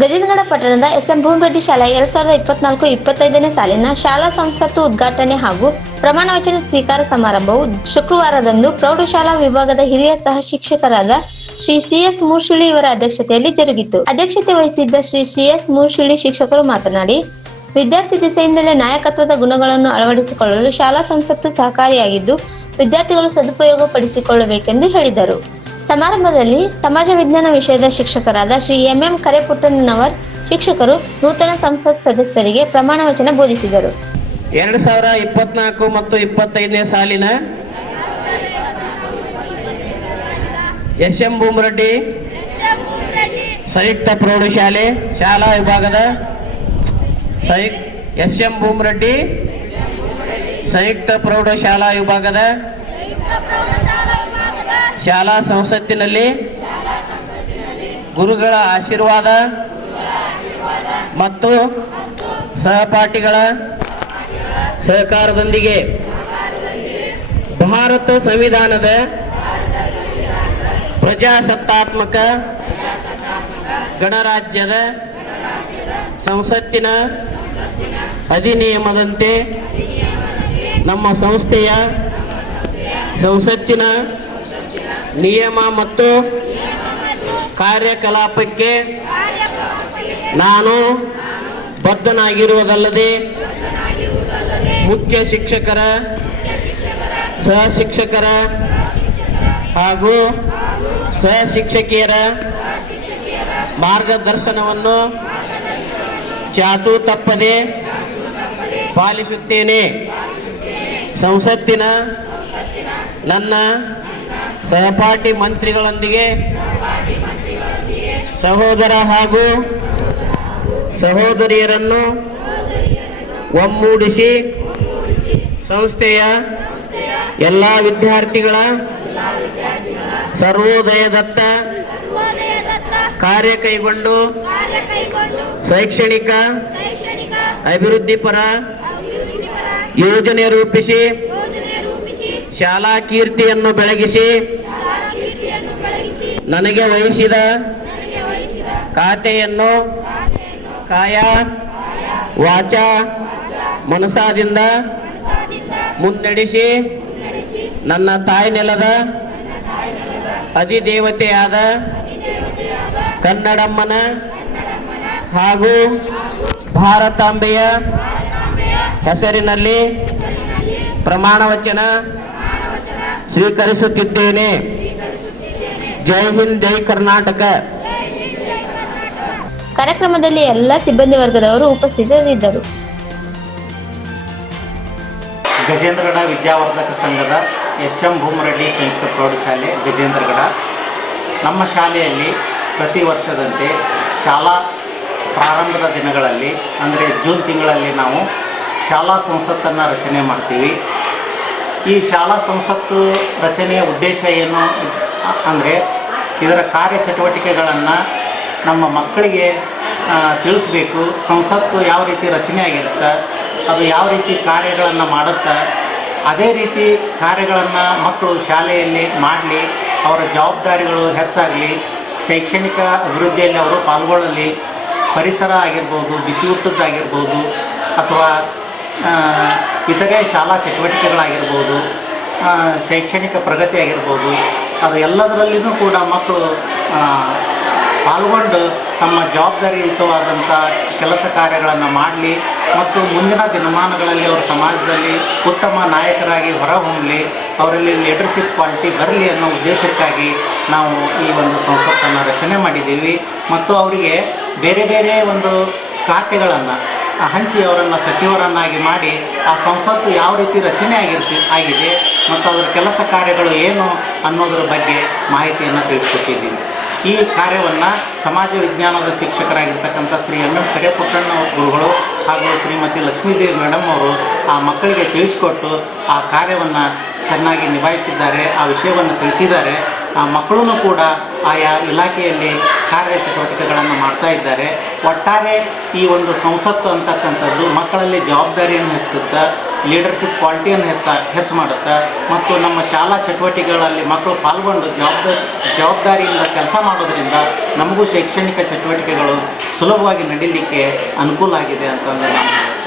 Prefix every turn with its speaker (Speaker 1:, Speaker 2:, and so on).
Speaker 1: ಗಜೇಂದ್ರಗಡ ಪಟ್ಟಣದ ಎಸ್ಎಂ ಭೂಮರೆಡ್ಡಿ ಶಾಲೆ ಎರಡ್ ಸಾವಿರದ ಇಪ್ಪತ್ನಾಲ್ಕು ಇಪ್ಪತ್ತೈದನೇ ಸಾಲಿನ ಶಾಲಾ ಸಂಸತ್ತು ಉದ್ಘಾಟನೆ ಹಾಗೂ ಪ್ರಮಾಣ ವಚನ ಸ್ವೀಕಾರ ಸಮಾರಂಭವು ಶುಕ್ರವಾರದಂದು ಪ್ರೌಢಶಾಲಾ ವಿಭಾಗದ ಹಿರಿಯ ಸಹ ಶಿಕ್ಷಕರಾದ ಶ್ರೀ ಸಿಎಸ್ ಮೂರ್ಶಿಳಿ ಇವರ ಅಧ್ಯಕ್ಷತೆಯಲ್ಲಿ ಜರುಗಿತು. ಅಧ್ಯಕ್ಷತೆ ವಹಿಸಿದ್ದ ಶ್ರೀ ಸಿಎಸ್ ಮೂರ್ಶಿಳಿ ಶಿಕ್ಷಕರು ಮಾತನಾಡಿ, ವಿದ್ಯಾರ್ಥಿ ದಿಸೆಯಿಂದಲೇ ನಾಯಕತ್ವದ ಗುಣಗಳನ್ನು ಅಳವಡಿಸಿಕೊಳ್ಳಲು ಶಾಲಾ ಸಂಸತ್ತು ಸಹಕಾರಿಯಾಗಿದ್ದು, ವಿದ್ಯಾರ್ಥಿಗಳು ಸದುಪಯೋಗ ಪಡಿಸಿಕೊಳ್ಳಬೇಕೆಂದು ಹೇಳಿದರು. ಸಮಾರಂಭದಲ್ಲಿ ಸಮಾಜ ವಿಜ್ಞಾನ ವಿಷಯದ ಶಿಕ್ಷಕರಾದ ಶ್ರೀ ಎಂ ಎಂ ಕರೆಪುಟ್ಟಣ್ಣನವರ್, ಶಿಕ್ಷಕರು, ನೂತನ ಸಂಸತ್ ಸದಸ್ಯರಿಗೆ ಪ್ರಮಾಣ ವಚನ ಬೋಧಿಸಿದರು.
Speaker 2: ಎರಡು ಸಾವಿರ ಇಪ್ಪತ್ನಾಲ್ಕು ಮತ್ತು ಇಪ್ಪತ್ತೈದನೇ ಸಾಲಿನ ಎಸ್ ಎಂ ಬೂಮರೆಡ್ಡಿ ಸಂಯುಕ್ತ ಪ್ರೌಢಶಾಲೆ ಶಾಲಾ ವಿಭಾಗದ ಎಸ್ ಎಂ ಬೂಮರೆಡ್ಡಿ ಸಂಯುಕ್ತ ಪ್ರೌಢಶಾಲಾ ವಿಭಾಗದ ಶಾಲಾ ಸಂಸತ್ತಿನಲ್ಲಿ ಗುರುಗಳ ಆಶೀರ್ವಾದ ಮತ್ತು ಸಹಪಾಠಿಗಳ ಸಹಕಾರದೊಂದಿಗೆ ಭಾರತ ಸಂವಿಧಾನದ ಪ್ರಜಾಸತ್ತಾತ್ಮಕ ಗಣರಾಜ್ಯದ ಸಂಸತ್ತಿನ ಅಧಿನಿಯಮದಂತೆ ನಮ್ಮ ಸಂಸ್ಥೆಯ ಸಂಸತ್ತಿನ ನಿಯಮ ಮತ್ತು ಕಾರ್ಯಕಲಾಪಕ್ಕೆ ನಾನು ಬದ್ಧನಾಗಿರುವುದಲ್ಲದೆ ಮುಖ್ಯ ಶಿಕ್ಷಕರ ಸಹ ಶಿಕ್ಷಕರ ಹಾಗೂ ಸಹ ಶಿಕ್ಷಕಿಯರ ಮಾರ್ಗದರ್ಶನವನ್ನು ಚಾತು ತಪ್ಪದೆ ಪಾಲಿಸುತ್ತೇನೆ. ಸಂಸತ್ತಿನ ನನ್ನ ಸಹಪಾಠಿ ಮಂತ್ರಿಗಳೊಂದಿಗೆ ಸಹೋದರ ಹಾಗೂ ಸಹೋದರಿಯರನ್ನು ಒಮ್ಮೂಡಿಸಿ ಸಂಸ್ಥೆಯ ಎಲ್ಲ ವಿದ್ಯಾರ್ಥಿಗಳ ಸರ್ವೋದಯದತ್ತ ಕಾರ್ಯ ಕೈಗೊಂಡು ಶೈಕ್ಷಣಿಕ ಅಭಿವೃದ್ಧಿಪರ ಯೋಜನೆ ರೂಪಿಸಿ ಶಾಲಾ ಕೀರ್ತಿಯನ್ನು ಬೆಳಗಿಸಿ, ನನಗೆ ವಹಿಸಿದ ಖಾತೆಯನ್ನು ಕಾಯ ವಾಚ ಮನಸಾದಿಂದ ಮುನ್ನಡೆಸಿ, ನನ್ನ ತಾಯಿ ನೆಲದ ಅಧಿದೇವತೆಯಾದ ಕನ್ನಡಮ್ಮನ ಹಾಗೂ ಭಾರತಾಂಬೆಯ ಹೆಸರಿನಲ್ಲಿ ಪ್ರಮಾಣ ವಚನ ಸ್ವೀಕರಿಸುತ್ತಿದ್ದೇನೆ. ಜೈ ಹಿಂದ್ ಜೈ ಕರ್ನಾಟಕ.
Speaker 1: ಕಾರ್ಯಕ್ರಮದಲ್ಲಿ ಎಲ್ಲ ಸಿಬ್ಬಂದಿ ವರ್ಗದವರು ಉಪಸ್ಥಿತರಿದ್ದರು.
Speaker 3: ಗಜೇಂದ್ರಗಡ ವಿದ್ಯಾವರ್ಧಕ ಸಂಘದ ಎಸ್ ಎಂ ಭೂಮರೆಡ್ಡಿ ಸಂಯುಕ್ತ ಪ್ರೌಢಶಾಲೆ ಗಜೇಂದ್ರಗಡ ನಮ್ಮ ಶಾಲೆಯಲ್ಲಿ ಪ್ರತಿ ವರ್ಷದಂತೆ ಶಾಲಾ ಪ್ರಾರಂಭದ ದಿನಗಳಲ್ಲಿ ಅಂದರೆ ಜೂನ್ ತಿಂಗಳಲ್ಲಿ ನಾವು ಶಾಲಾ ಸಂಸತ್ತನ್ನು ರಚನೆ ಮಾಡ್ತೀವಿ. ಈ ಶಾಲಾ ಸಂಸತ್ತು ರಚನೆಯ ಉದ್ದೇಶ ಏನು? ಅಂದರೆ ಇದರ ಕಾರ್ಯಚಟುವಟಿಕೆಗಳನ್ನು ನಮ್ಮ ಮಕ್ಕಳಿಗೆ ತಿಳಿಸ್ಬೇಕು. ಸಂಸತ್ತು ಯಾವ ರೀತಿ ರಚನೆ ಆಗಿರುತ್ತೆ ಅದು ಯಾವ ರೀತಿ ಕಾರ್ಯಗಳನ್ನು ಮಾಡುತ್ತೆ, ಅದೇ ರೀತಿ ಕಾರ್ಯಗಳನ್ನು ಮಕ್ಕಳು ಶಾಲೆಯಲ್ಲಿ ಮಾಡಲಿ, ಅವರ ಜವಾಬ್ದಾರಿಗಳು ಹೆಚ್ಚಾಗಲಿ, ಶೈಕ್ಷಣಿಕ ಅಭಿವೃದ್ಧಿಯಲ್ಲಿ ಅವರು ಪಾಲ್ಗೊಳ್ಳಲಿ, ಪರಿಸರ ಆಗಿರ್ಬೋದು ಬಿಸಿ ಊಟದ್ದಾಗಿರ್ಬೋದು ಅಥವಾ ಇತರೆ ಶಾಲಾ ಚಟುವಟಿಕೆಗಳಾಗಿರ್ಬೋದು ಶೈಕ್ಷಣಿಕ ಪ್ರಗತಿ ಆಗಿರ್ಬೋದು, ಅದು ಎಲ್ಲದರಲ್ಲಿಯೂ ಕೂಡ ಮಕ್ಕಳು ಪಾಲ್ಗೊಂಡು ತಮ್ಮ ಜವಾಬ್ದಾರಿಯುತವಾದಂಥ ಕೆಲಸ ಕಾರ್ಯಗಳನ್ನು ಮಾಡಲಿ ಮತ್ತು ಮುಂದಿನ ದಿನಮಾನಗಳಲ್ಲಿ ಅವರು ಸಮಾಜದಲ್ಲಿ ಉತ್ತಮ ನಾಯಕರಾಗಿ ಹೊರಹೊಮ್ಮಲಿ ಅವರಲ್ಲಿ ಲೀಡರ್ಶಿಪ್ ಕ್ವಾಲಿಟಿ ಬರಲಿ ಅನ್ನೋ ಉದ್ದೇಶಕ್ಕಾಗಿ ನಾವು ಈ ಒಂದು ಸಂಸತ್ತನ್ನು ರಚನೆ ಮಾಡಿದ್ದೀವಿ. ಮತ್ತು ಅವರಿಗೆ ಬೇರೆ ಬೇರೆ ಒಂದು ಖಾತೆಗಳನ್ನು ಹಂಚಿ ಅವರನ್ನು ಸಚಿವರನ್ನಾಗಿ ಮಾಡಿ ಆ ಸಂಸತ್ತು ಯಾವ ರೀತಿ ರಚನೆ ಆಗಿರ್ತಿ, ಆಗಿದೆ ಮತ್ತು ಅದರ ಕೆಲಸ ಕಾರ್ಯಗಳು ಏನು ಅನ್ನೋದ್ರ ಬಗ್ಗೆ ಮಾಹಿತಿಯನ್ನು ತಿಳಿಸ್ಕೊಟ್ಟಿದ್ದೀನಿ ಈ ಕಾರ್ಯವನ್ನು ಸಮಾಜ ವಿಜ್ಞಾನದ ಶಿಕ್ಷಕರಾಗಿರ್ತಕ್ಕಂಥ ಶ್ರೀ ಎಂ ಎಂ ಕರೆಪುಟ್ಟಣ್ಣ ಗುರುಗಳು ಹಾಗೂ ಶ್ರೀಮತಿ ಲಕ್ಷ್ಮೀದೇವಿ ಮೇಡಮ್ ಅವರು ಆ ಮಕ್ಕಳಿಗೆ ತಿಳಿಸ್ಕೊಟ್ಟು ಆ ಕಾರ್ಯವನ್ನು ಚೆನ್ನಾಗಿ ನಿಭಾಯಿಸಿದ್ದಾರೆ, ಆ ವಿಷಯವನ್ನು ತಿಳಿಸಿದ್ದಾರೆ. ಮಕ್ಕಳೂ ಕೂಡ ಆಯಾ ಇಲಾಖೆಯಲ್ಲಿ ಕಾರ್ಯ ಚಟುವಟಿಕೆಗಳನ್ನು ಮಾಡ್ತಾ ಇದ್ದಾರೆ. ಒಟ್ಟಾರೆ ಈ ಒಂದು ಸಂಸತ್ತು ಅಂತಕ್ಕಂಥದ್ದು ಮಕ್ಕಳಲ್ಲಿ ಜವಾಬ್ದಾರಿಯನ್ನು ಹೆಚ್ಚಿಸುತ್ತೆ ಲೀಡರ್ಶಿಪ್ ಕ್ವಾಲಿಟಿಯನ್ನು ಹೆಚ್ಚ, ಹೆಚ್ಚು ಮಾಡುತ್ತೆ, ಮತ್ತು ನಮ್ಮ ಶಾಲಾ ಚಟುವಟಿಕೆಗಳಲ್ಲಿ ಮಕ್ಕಳು ಪಾಲ್ಗೊಂಡು ಜವಾಬ್ದಾರಿ ಜವಾಬ್ದಾರಿಯಿಂದ ಕೆಲಸ ಮಾಡೋದ್ರಿಂದ ನಮಗೂ ಶೈಕ್ಷಣಿಕ ಚಟುವಟಿಕೆಗಳು ಸುಲಭವಾಗಿ ನಡೀಲಿಕ್ಕೆ ಅನುಕೂಲ ಆಗಿದೆ ಅಂತಂದು ನಾನು